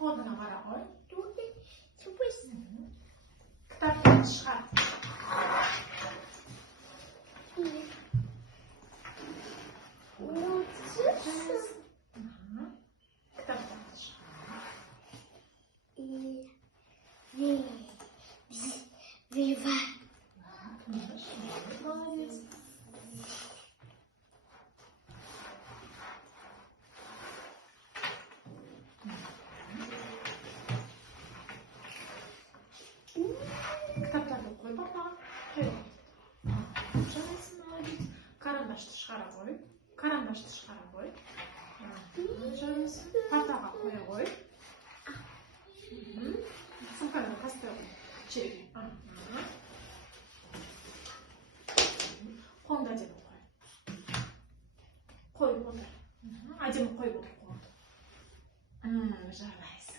خذنا ورقة. شو بس؟ كتبت تشخر. كتبت تشخر. Viva. Молодец. كتبت рукой папа. Молодец. Карандашты шығара қой. Карандашты шығара қой. Партаға қоя қой. Сумканы тастай қой. Жерге. қолыңды әдемі қой. Қойып отыр. Әдемі қойып отыр қолыңды. Жарайсың.